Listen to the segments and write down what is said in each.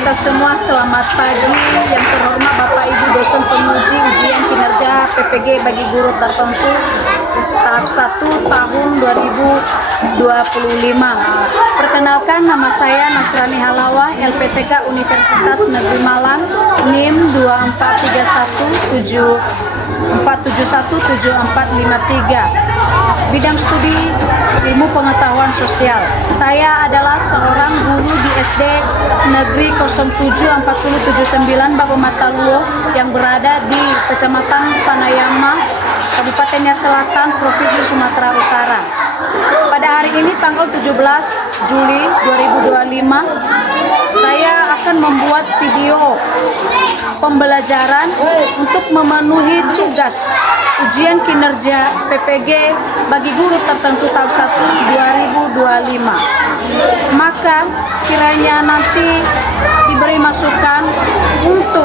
kita semua, selamat pagi. Yang terhormat Bapak Ibu dosen penguji ujian kinerja PPG bagi guru tertentu tahap 1 tahun 2025. Perkenalkan, nama saya Nasrani Halawa, LPTK Universitas Negeri Malang, NIM 24717453. Bidang studi ilmu pengetahuan sosial. Saya adalah seorang guru di SD Negeri 074079 Bapak Mataluo yang berada di Kecamatan Panayama, Kabupaten Selatan, Provinsi Sumatera Utara. Pada hari ini tanggal 17 Juli 2025, saya akan membuat video pembelajaran untuk memenuhi tugas ujian kinerja PPG bagi guru tertentu tahap 1 2025. Maka kiranya nanti diberi masukan untuk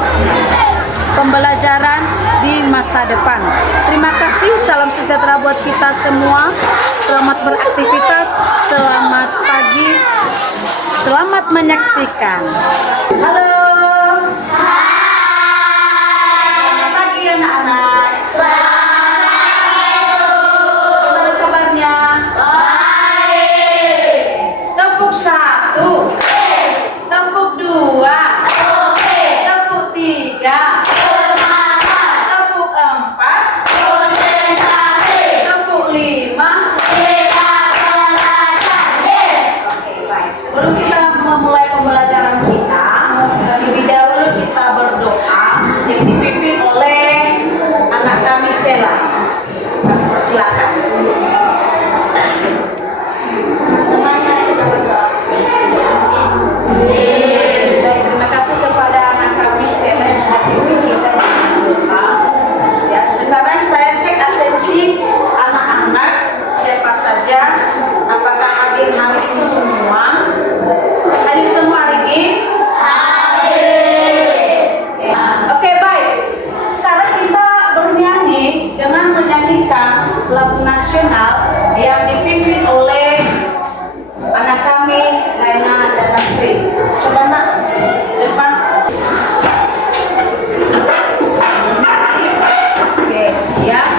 pembelajaran di masa depan. Terima kasih, salam sejahtera buat kita semua. Selamat beraktivitas, selamat pagi, selamat menyaksikan. Halo. Selamat pagi anak-anak. Gimana kabarnya? Baik. Tepuk 1. Tepuk 2. Tepuk 3. Tepuk 4. Tepuk 5. Sebelum kita memulai pembelajaran kita, terlebih dahulu kita berdoa yang dipimpin oleh anak kami Sela. Kami persilakan. Terima kasih kepada anak kami Sela yang sudah dipimpin kita dengan doa. Ya, sekarang saya cek absensi anak-anak siapa saja, apakah hadir hari ini semua? Hadir semua hari ini? Hadir. Oke, baik. Sekarang kita bernyanyi dengan menyanyikan lagu nasional yang dipimpin oleh anak kami Laina dan Nasri. Coba nak, depan. Oke, siap.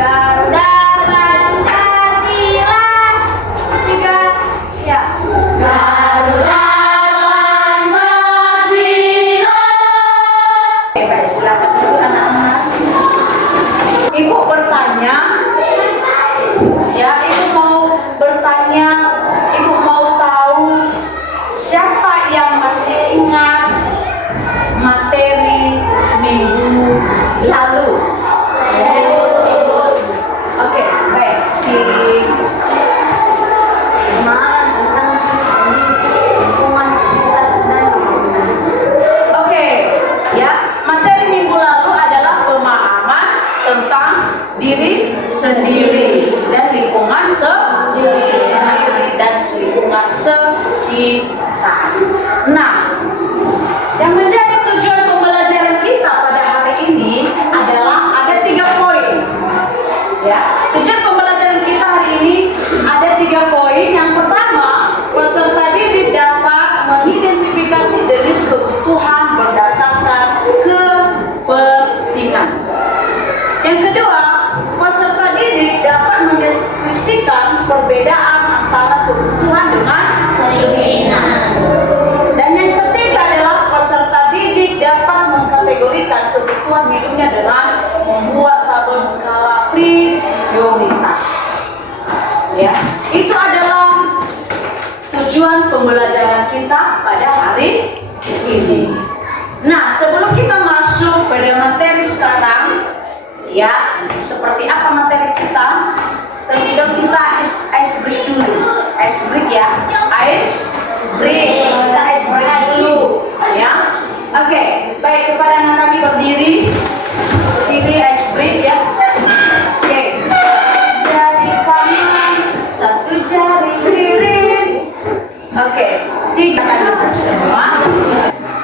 Garuda Pancasila. 3, ya. Garuda Pancasila. Oke, baik, silakan dulu anak-anak. Ibu bertanya, ya, ibu mau bertanya, ibu mau tahu siapa yang masih ingat materi minggu lalu? Oke, baik. Si Oke, ya, materi minggu lalu adalah pemahaman tentang diri sendiri dan lingkungan sendiri dan lingkungan sekitar. Nah, yang menjadi tujuan pembelajaran kita pada hari ini adalah ada 3 poin. Ya, tujuan pembelajaran kita hari ini ada 3 poin. Yang pertama, peserta didik dapat mengidentifikasi jenis kebutuhan berdasarkan kepentingan. Yang kedua, peserta didik dapat mendeskripsikan perbedaan antara kebutuhan dengan keinginan. Dan yang ketiga adalah peserta didik dapat mengkategorikan kebutuhan hidupnya dengan membuat tabel skala prioritas. Ya, itu adalah tujuan pembelajaran kita pada hari ini. Nah, sebelum kita masuk pada materi sekarang, ya, seperti apa materi kita? Terlebih dahulu kita ice break dulu. Ice break ya. Ice break. Kita ice break dulu, ya. Oke, baik, kepada anak kami berdiri. Berdiri ice break ya. Oke. Jari kanan, 1 jari kiri. Oke, 3 kali duduk semua.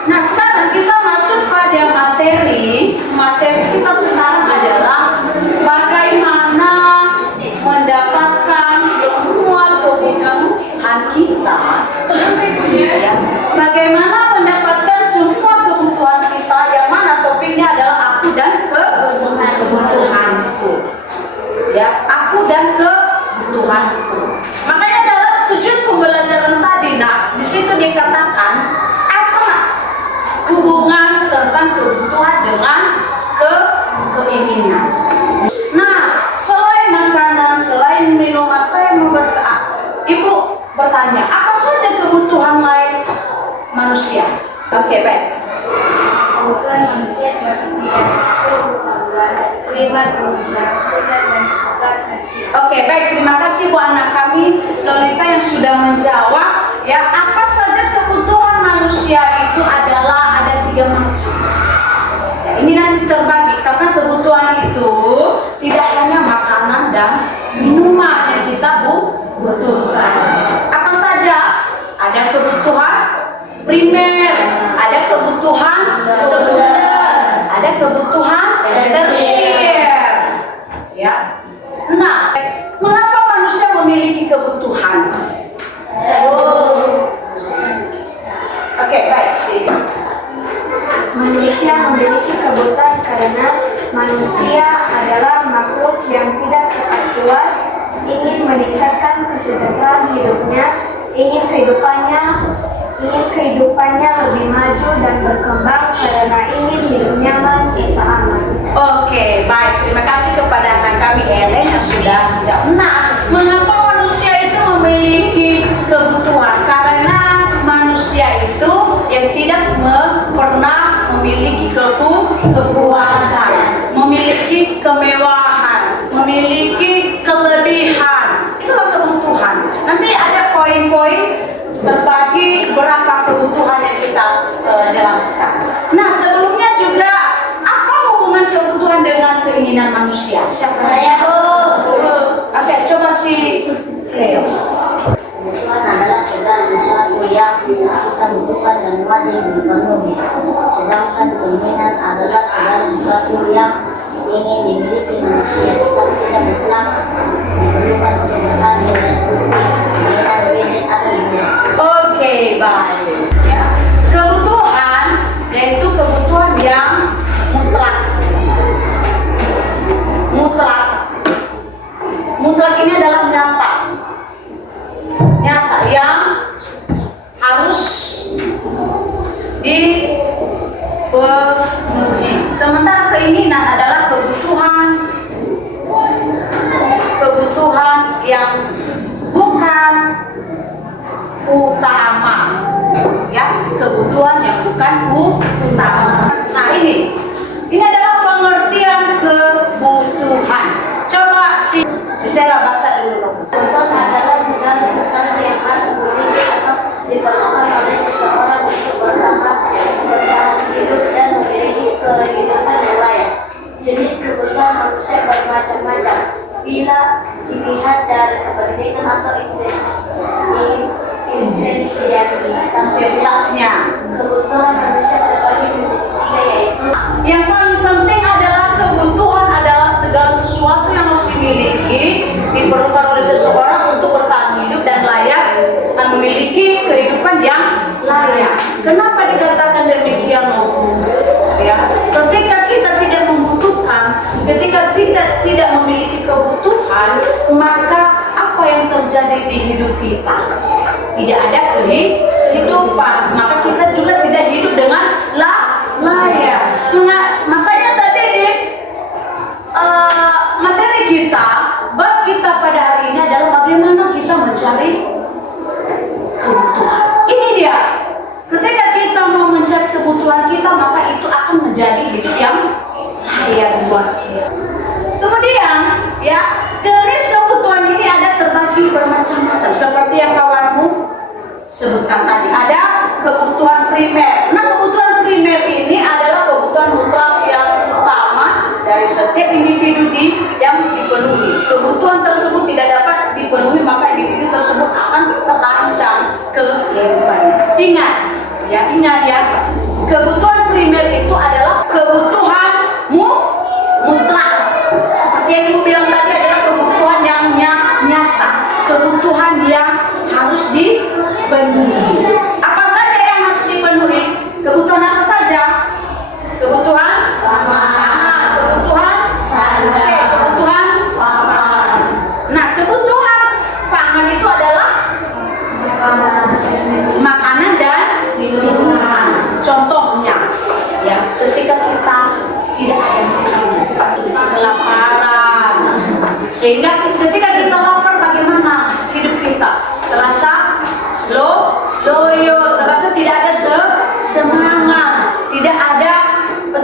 Nah, sekarang kita masuk pada materi. Materi kita sekarang adalah bagaimana mendapatkan semua kebutuhan kita Ya. Bagaimana mendapatkan semua kebutuhan kita, yang mana topiknya adalah aku dan kebutuhanku. Ya, aku dan kebutuhanku. Makanya dalam tujuan pembelajaran tadi, di situ dikatakan apa hubungan tentang kebutuhan dengan keinginan. Nah, selain makanan, selain minuman, saya mau Ibu bertanya, apa saja kebutuhan lain manusia? Oke, baik. Kebutuhan manusia Oke, baik. Terima kasih Bu anak kami Lolita yang sudah menjawab. Ya, apa saja kebutuhan manusia itu adalah ada 3 macam. Ya, ini nanti terbagi karena kebutuhan itu tidak hanya makanan dan minuman yang kita butuhkan. Apa saja? Ada kebutuhan primer, ada kebutuhan sekunder, ada kebutuhan tersier. Ya. Nah, mengapa manusia memiliki kebutuhan? Oke, baik sih. Manusia memiliki kebutuhan karena manusia adalah makhluk yang tidak cepat puas, ingin meningkatkan kesejahteraan hidupnya, ingin kehidupannya lebih maju dan berkembang karena ingin hidup nyaman serta aman. Oke, baik. Terima kasih kepada anak kami Ellen yang sudah menjawab. Nah, mengapa manusia itu memiliki kebutuhan? Karena manusia itu yang tidak pernah memiliki kepuasan, memiliki kemewahan, memiliki kelebihan. Itulah kebutuhan. Nanti ada poin-poin terbagi berapa kebutuhan yang kita jelaskan. Nah, sebelumnya juga apa hubungan kebutuhan dengan keinginan manusia? Siapa? Saya, Bu. Oke, coba si Leo. Kebutuhan adalah segala sesuatu yang kita butuhkan dan wajib dipenuhi. Sedangkan keinginan adalah segala sesuatu yang ingin dimiliki manusia tetapi tidak mutlak diperlukan untuk bertahan hidup seperti keinginan gadget atau dunia. Oke, baik. Ya. Kebutuhan yaitu kebutuhan yang mutlak. Mutlak ini adalah nyata. Nyata yang harus dipenuhi. Sementara keinginan adalah kebutuhan yang bukan utama. Ya, kebutuhan yang bukan utama. Nah, ini adalah pengertian kebutuhan. Coba si Sela baca dulu. Kebutuhan adalah segala sesuatu yang harus dimiliki atau diperlukan oleh seseorang untuk bertahan hidup dan memiliki kehidupan yang layak. Jenis kebutuhan manusia bermacam-macam. Bila dilihat dari kepentingan atau intensitasnya, kebutuhan manusia terbagi menjadi 3, yaitu yang paling penting adalah kebutuhan adalah segala sesuatu yang harus dimiliki, diperlukan oleh seseorang untuk bertahan hidup dan layak dan memiliki kehidupan yang layak. Kenapa dikatakan demikian? Ya, ketika kita tidak membutuhkan, ketika kita tidak memiliki kebutuhan, maka apa yang terjadi di hidup kita? Tidak ada kehidupan, maka kita juga tidak hidup dengan layak. Makanya tadi di materi kita, bab kita pada hari ini adalah bagaimana kita mencari kebutuhan. Ini dia. Ketika kita mau mencari kebutuhan kita, maka itu akan menjadi hidup yang layak buat kita. Kemudian, ya, jenis kebutuhan ini ada terbagi bermacam-macam. Seperti yang kawanmu sebutkan tadi, ada kebutuhan primer. Nah, kebutuhan primer ini adalah kebutuhan mutlak yang utama dari setiap individu yang dipenuhi. Kebutuhan tersebut tidak dapat dipenuhi, maka individu tersebut akan terancam kehidupannya. Ingat ya, kebutuhan primer itu adalah kebutuhan mutlak. Seperti yang Ibu bilang tadi, adalah kebutuhan yang nyata, kebutuhan yang harus dipenuhi. dipenuhi. Apa saja yang harus dipenuhi? Kebutuhan apa saja? Kebutuhan pangan, kebutuhan kebutuhan papan. Nah, kebutuhan pangan itu adalah makanan dan minuman. Contohnya, ya, ketika kita tidak ada makanan, kelaparan, sehingga ketika kita lapar, bagaimana hidup kita? Terasa loyo, terasa tidak ada semangat,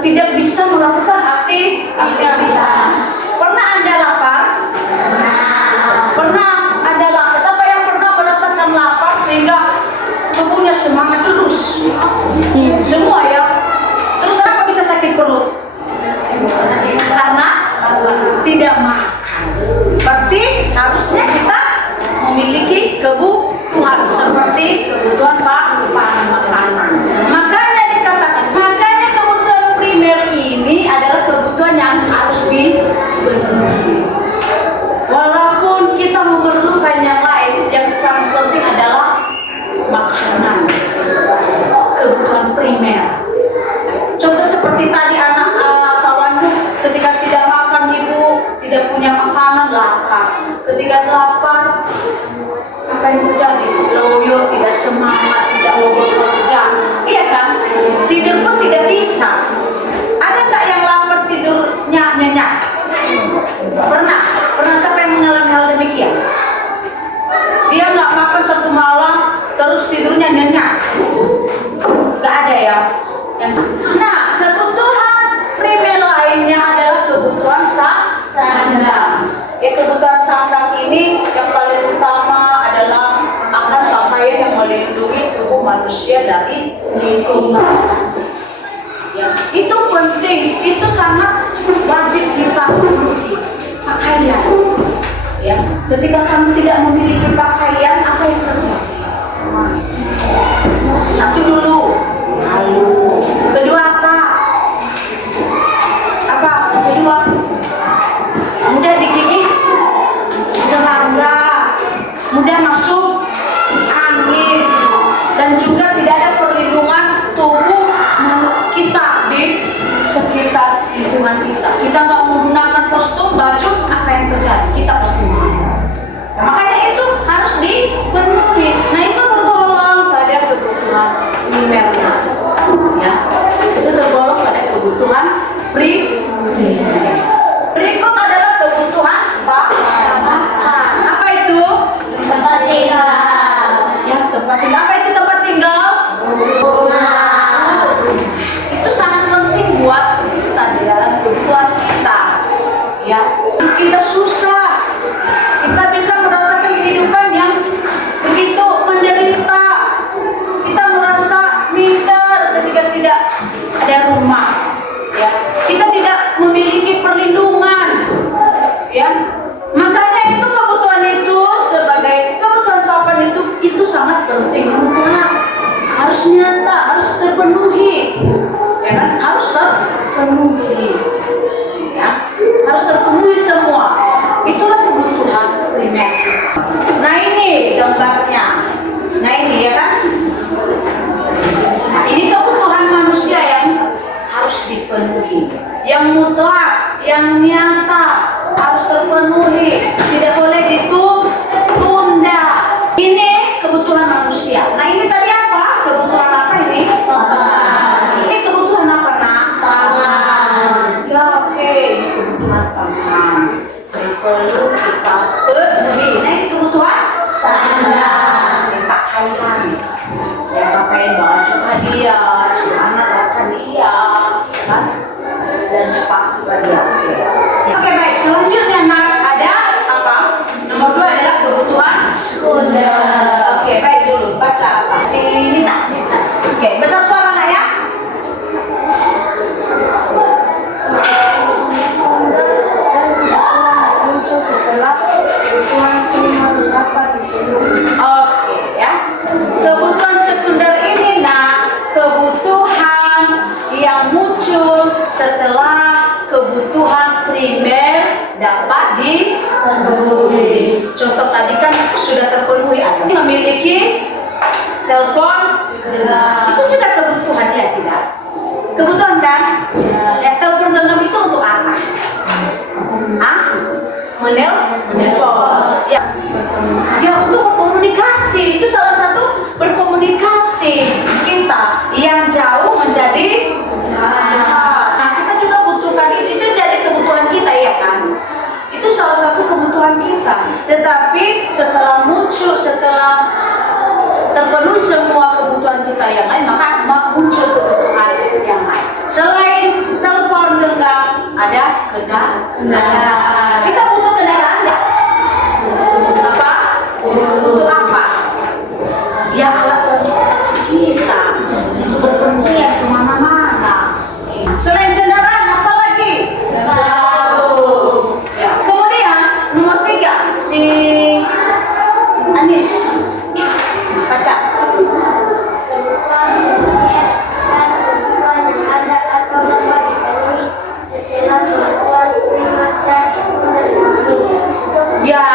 tidak bisa melakukan aktivitas. Pernah Anda lapar? Pernah Anda lapar? Siapa yang pernah merasakan lapar sehingga tubuhnya semangat terus? Semua ya. Terus kenapa bisa sakit perut? Karena tidak makan. Berarti harusnya kita memiliki kebutuhan seperti kebutuhan makanan. Makanya dikatakan, makanya kebutuhan primer ini adalah kebutuhan yang harus dipenuhi. Walaupun kita memerlukan yang lain, yang paling penting adalah makanan, kebutuhan primer. Contoh seperti tadi anak kawanku ketika tidak makan, ibu tidak punya makanan, lapar. Ketika lapar, apa yang terjadi? Loyo, tidak semangat, tidak mau bekerja. Iya kan? Tidur pun tidak bisa. Ada nggak yang lapar tidurnya nyenyak? Pernah siapa yang mengalami hal demikian? Dia nggak makan satu malam, terus tidurnya nyenyak. Nggak ada ya. Nah, kebutuhan primer lainnya adalah kebutuhan sandang. Kebutuhan sandang ini yang paling utama adalah akan pakaian yang melindungi tubuh manusia dari lingkungan. Ya, itu penting, itu sangat wajib kita memiliki pakaian. Ya, ketika kamu tidak memiliki pakaian, apa yang terjadi? Satu dulu, kedua apa? Kedua, mudah digigit serangga, mudah masuk angin, dan juga tidak ada perlindungan tubuh kita di sekitar lingkungan kita. Kita nggak menggunakan kostum, baju, apa yang terjadi? Kita pasti mati. Nah, makanya itu harus dipenuhi. Nah, itu tergolong pada kebutuhan primernya. Ya, itu tergolong pada kebutuhan primer. Berikut adalah kebutuhan makan. Apa itu? Tempat tinggal. Ya, tempat tinggal. Apa itu tempat tinggal? Rumah. Itu sangat penting buat kita di dalam kebutuhan kita. Ya, kita susah, kita bisa merasakan kehidupan yang begitu menderita. Kita merasa minder ketika tidak ada rumah. Ya, kita tidak memiliki perlindungan. Ya, makanya itu kebutuhan itu sebagai kebutuhan papan itu sangat penting. Harus nyata, harus terpenuhi. Ya kan? Harus terpenuhi. Ya, harus terpenuhi semua. Itulah kebutuhan primer. Nah, ini gambarnya. Nah, ini ya kan? Nah, ini kebutuhan manusia yang harus dipenuhi. Yang mutlak, yang nyata, harus terpenuhi. Tidak boleh ditunda. Ini kebutuhan manusia. Nah, ini tadi apa? Kebutuhan apa ini? Ini kebutuhan apa, Nak? Ya, oke. Ini kebutuhan pangan. Perlu kita penuhi. Nah, ini kebutuhan sandang. Pakaian. Ya, pakaian baju hadiah, celana hadiah, kan? Dan sepatu hadiah. Oke, baik. Selanjutnya, Nak, ada apa? Nomor 2 adalah kebutuhan Kuda. Oke, baik dulu. Baca apa? Sini, Nak. Oke, besar suara, Nak, ya. Setelah kebutuhan primer dapat dipenuhi. Oke, ya. Kebutuhan sekunder ini, Nak, kebutuhan yang muncul setelah kebutuhan primer dapat dipenuhi. Contoh tadi kan sudah terpenuhi, ada memiliki telepon genggam. Itu juga kebutuhan ya, tidak? Kebutuhan kan? Ya, telepon genggam itu untuk apa? Menelpon. Ya. Ya, untuk berkomunikasi. Itu salah satu berkomunikasi kita yang jauh menjadi dekat. Nah, kita juga butuhkan itu. Itu jadi kebutuhan kita ya kan? Itu salah satu kebutuhan kita. Tetapi setelah terpenuhi semua kebutuhan kita yang lain, maka muncul kebutuhan yang lain. Selain telepon genggam, ada kendaraan. Kita butuh kendaraan nggak? Apa? Untuk apa? Ya, alat transportasi kita untuk berpergian kemana-mana. Selain kendaraan, apa lagi? Ya. Kemudian nomor 3, si Anis baca. Ya,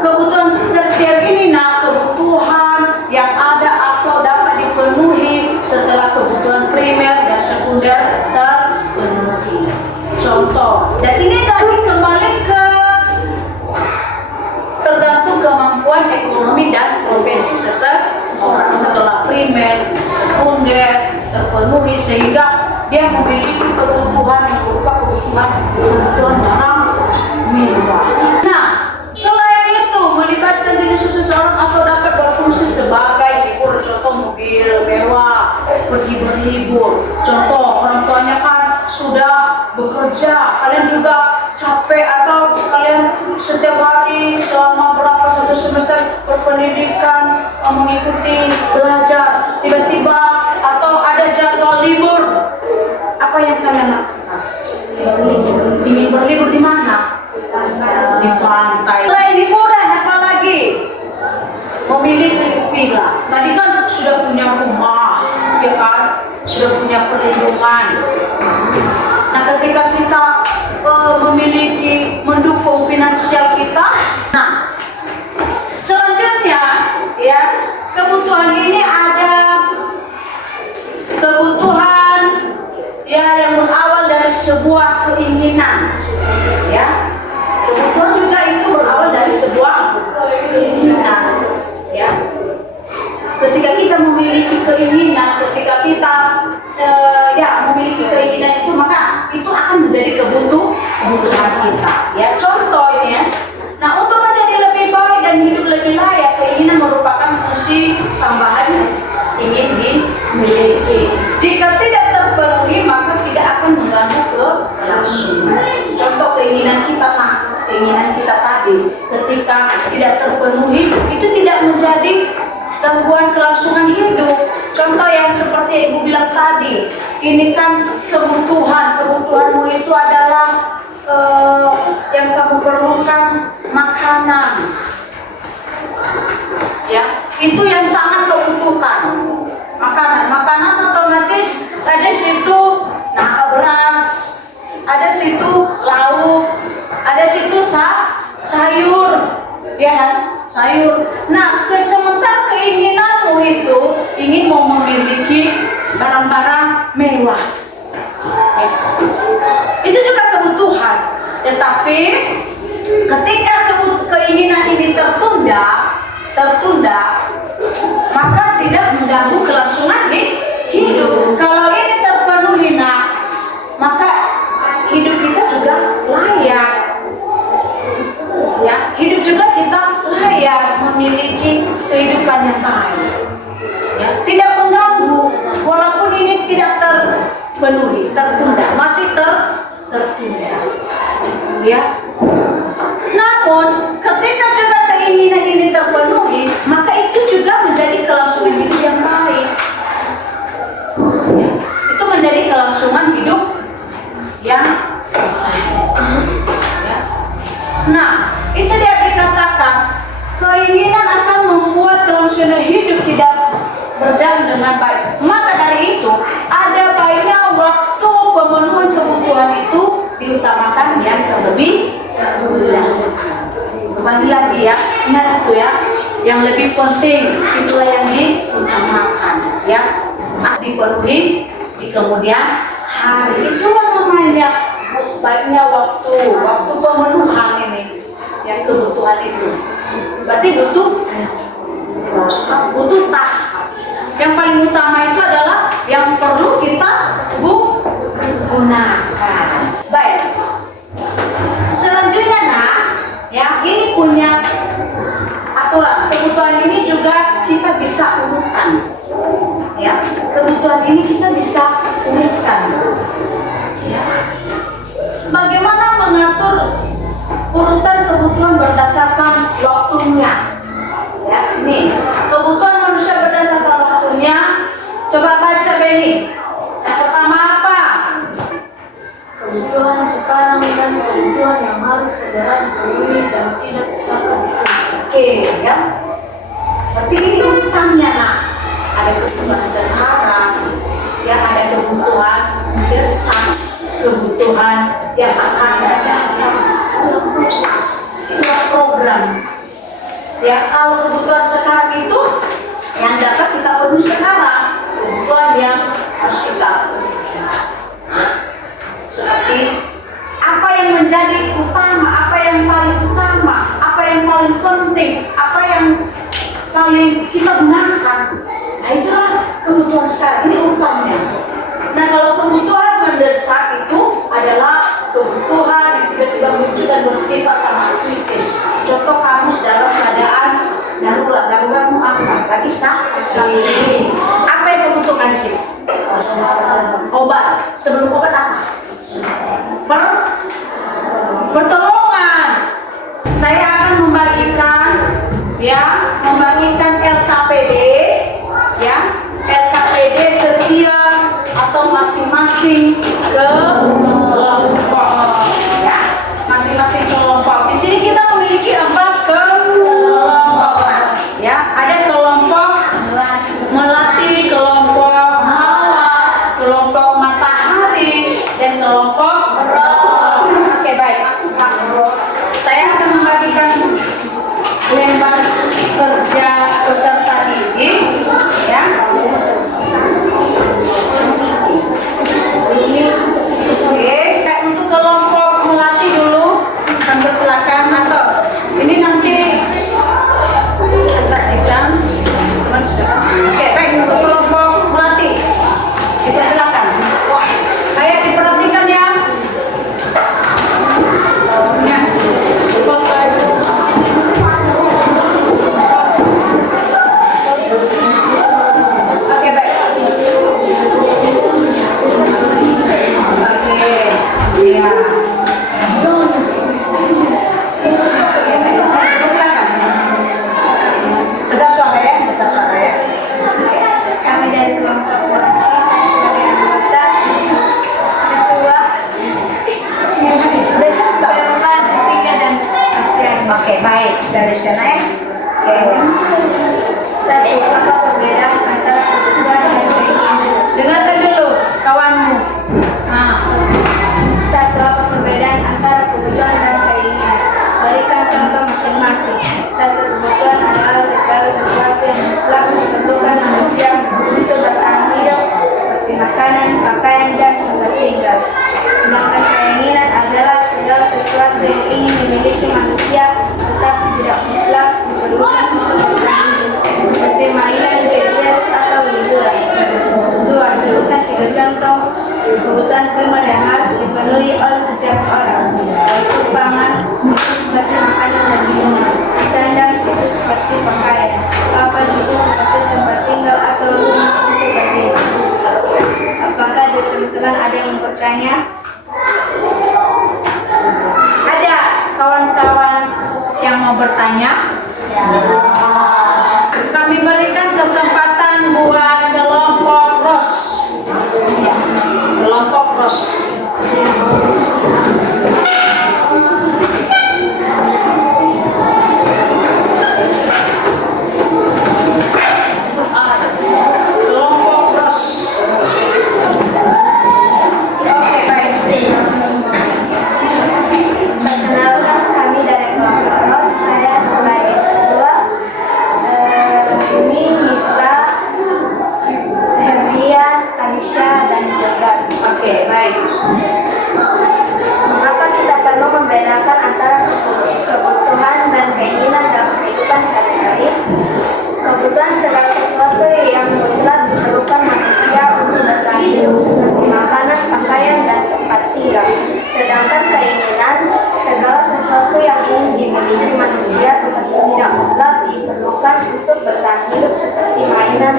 kebutuhan tersier ini kebutuhan yang ada atau dapat dipenuhi setelah kebutuhan primer dan sekunder terpenuhi. Contoh, dan ini tadi kembali ke tergantung kemampuan ekonomi dan profesi seseorang. Setelah primer, sekunder terpenuhi sehingga dia memiliki kebutuhan yang berupa kebutuhan barang mewah. Nah, selain itu melibatkan diri seseorang atau dapat berfungsi sebagai hibur. Contoh, mobil mewah, pergi berlibur. Contoh, orang tuanya kan sudah bekerja, kalian juga capek atau kalian setiap hari selama satu semester berpendidikan mengikuti belajar, tiba-tiba atau ada jadwal libur, apa yang kalian lakukan? Ingin berlibur di mana? Di pantai. Selain liburan, apa lagi? Memiliki villa. Tadi kan sudah punya rumah, ya kan? Sudah punya perlindungan. Nah, ketika kita memiliki mendukung finansial kita, nah selanjutnya ya kebutuhan ini ada kebutuhan ya yang berawal dari sebuah keinginan, ya kebutuhan juga itu berawal dari sebuah keinginan, ya ketika kita memiliki keinginan, ketika kita memiliki keinginan itu, maka itu akan menjadi kebutuhan kita, ya contohnya. Nah, untuk menjadi lebih baik dan hidup lebih layak, keinginan merupakan fungsi tambahan ingin dimiliki. Jika tidak terpenuhi, maka tidak akan mengganggu kelangsungan. Contoh keinginan kita tadi, ketika tidak terpenuhi, itu tidak menjadi gangguan kelangsungan hidup. Contoh yang seperti Ibu bilang tadi, ini kan kebutuhanmu itu adalah yang kamu perlukan makanan, ya itu yang sangat kebutuhan. Makanan otomatis ada situ beras, ada situ lauk, ada situ sayur, ya kan, sayur. Nah, sementara keinginanmu itu ingin mau memiliki barang-barang mewah, ya. Itu juga kebutuhan. Tetapi ketika keinginan ini tertunda, maka tidak mengganggu kelangsungan hidup. Kalau ini terpenuhi, maka hidup kita juga layak. Ya, hidup juga kita layak memiliki kehidupan yang baik. Ya, tidak mengganggu, walaupun ini tidak terpenuhi, tertunda, masih tertunda. Ya. Namun, ketika juga keinginan ini terpenuhi, maka itu juga menjadi kelangsungan hidup yang baik. Ya. Itu menjadi kelangsungan hidup yang baik. Ya. Nah, itu dia dikatakan keinginan akan membuat kelangsungan hidup tidak berjalan dengan baik. Maka dari itu, ada baiknya waktu pemenuhan kebutuhan itu diutamakan yang terlebih dahulu. Kembali lagi ya, ingat itu ya, yang lebih penting itulah yang diutamakan. di kemudian hari. Itulah namanya baiknya waktu pemenuhan ini, yang kebutuhan itu. Berarti butuh proses, butuh tahap. Yang paling utama itu adalah yang perlu kita gunakan. Baik. Selanjutnya ya ini punya aturan. Kebutuhan ini juga kita bisa urutkan. Ya, kebutuhan ini kita bisa urutkan. Ya. Bagaimana mengatur urutan kebutuhan berdasarkan waktunya? Ya, ini kebutuhan manusia berdasarkan waktunya. Coba baca Beni. Yang pertama apa? Kebutuhan sekarang dan kebutuhan yang harus segera dipenuhi dan tidak dapat ditunda. Oke, ya. Berarti ini urutannya ada kebutuhan sekarang, ya ada kebutuhan mendesak, kebutuhan yang akan datang. Itu proses, itu program. Ya, kalau kebutuhan sekarang itu yang dapat kita penuhi sekarang, kebutuhan yang harus kita seperti apa yang menjadi utama, apa yang paling utama, apa yang paling penting, apa yang paling kita gunakan. Nah itulah kebutuhan sekarang, ini urutannya. Nah kalau kebutuhan mendesak itu adalah kebutuhan yang tiba-tiba muncul dan bersifat sangat kritis. Contoh kamus dalam keadaan darurat. Daruratmu apa? Lagi sakit. Apa yang kebutuhan di sini? Obat. Sebelum obat apa? Pertolongan. Saya akan membagikan LKPD, ya, LKPD setiap atau masing-masing kelompok, ya, masing-masing kelompok. Di sini kita memiliki 4 kelompok, ya, ada kelompok melati, kelompok mawar, kelompok matahari, dan kelompok Oke, baik. Saya akan membagikan lembar kerja peserta didik, ya. Oke, untuk kelompok melati dulu, kami persilakan atau ini nanti kita sidang, teman sudah. Oke, baik.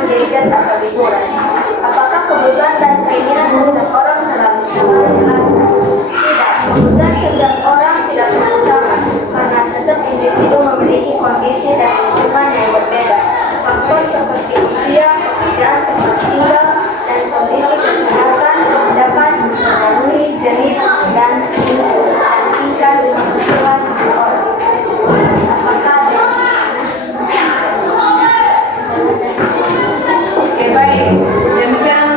gadget atau liburan. Apakah kebutuhan dan keinginan setiap orang selalu sama dijelaskan? Tidak, kebutuhan setiap orang tidak pernah sama, karena setiap individu memiliki kondisi dan lingkungan yang berbeda. Faktor seperti usia, pekerjaan, tempat tinggal, dan kondisi kesehatan dapat mempengaruhi jenis dan tingkat kebutuhan seseorang. Apakah ada? Oke, baik. Demikian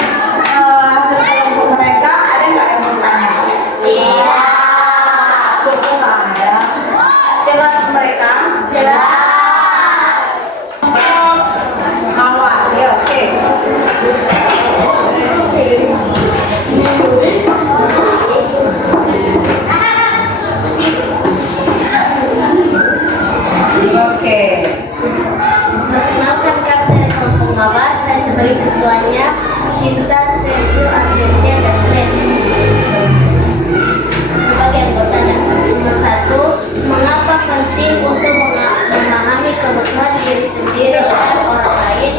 hasil kelompok mereka. Ada nggak yang mau tanya? Iya. Kok nggak ada? Jelas mereka? Jelas. Mawar, ya oke. Oke. Perkenalkan Kapten Kelompok Mawar, saya sebagai ketuanya Sinta Sesu Ardendia dan Glennis. Sebagai anggotanya, nomor 1, mengapa penting untuk memahami kebutuhan diri sendiri dan orang lain,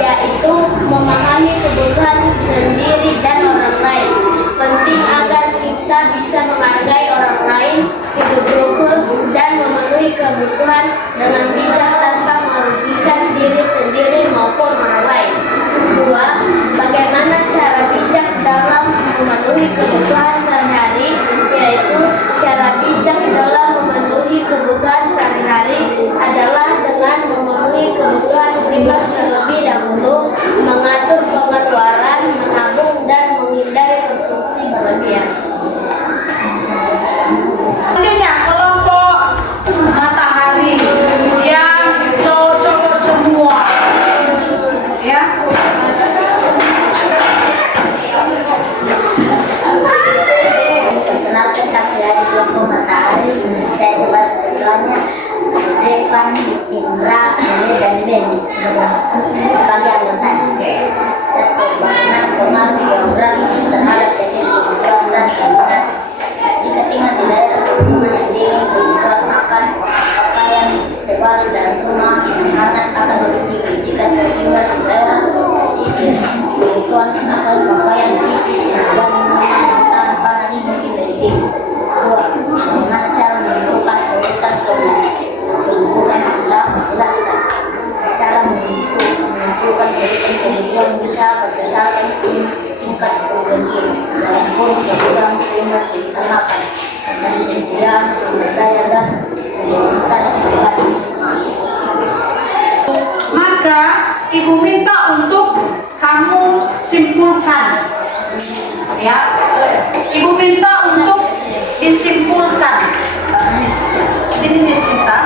yaitu memahami kebutuhan sendiri dan orang lain. Penting agar kita bisa menghargai orang lain, hidup rukun, dan memenuhi kebutuhan dengan bijak tanpa merugikan diri sendiri maupun orang lain. 2. Bagaimana cara bijak dalam memenuhi kebutuhan sehari-hari, yaitu cara bijak dalam memenuhi kebutuhan sehari-hari adalah dengan memenuhi kebutuhan pribadi terlebih dahulu, mengatur pengeluaran, menabung, dan menghindari konsumsi berlebihan. Selanjutnya kelompok matahari yang cowok-cowok semua, ya. Perkenalkan kami dari kelompok matahari, saya sebagai ketuanya Zepan, Indra, Nene, dan Ben sebagai anggotanya. Dan bagaimana pengaruh geografi terhadap jenis kebutuhan dan keinginan. Jika tinggal di daerah pegunungan yang dingin, kebutuhan makan, pakaian, terbalik dalam rumah yang hangat akan lebih tinggi. Jika tinggal di daerah pesisir, kebutuhan akan pakaian tipis dan tahan panas mungkin lebih tinggi. 2. Bagaimana cara menentukan prioritas kebutuhan secara menjelaskan. Cara menentukan kebutuhan bisa berdasarkan tingkat urgensi dalam kebutuhan primer diutamakan, ketersediaan sumber daya dan prioritas pribadi. Maka ibu minta untuk kamu simpulkan, ya. Ibu minta untuk disimpulkan. Sini Sinta.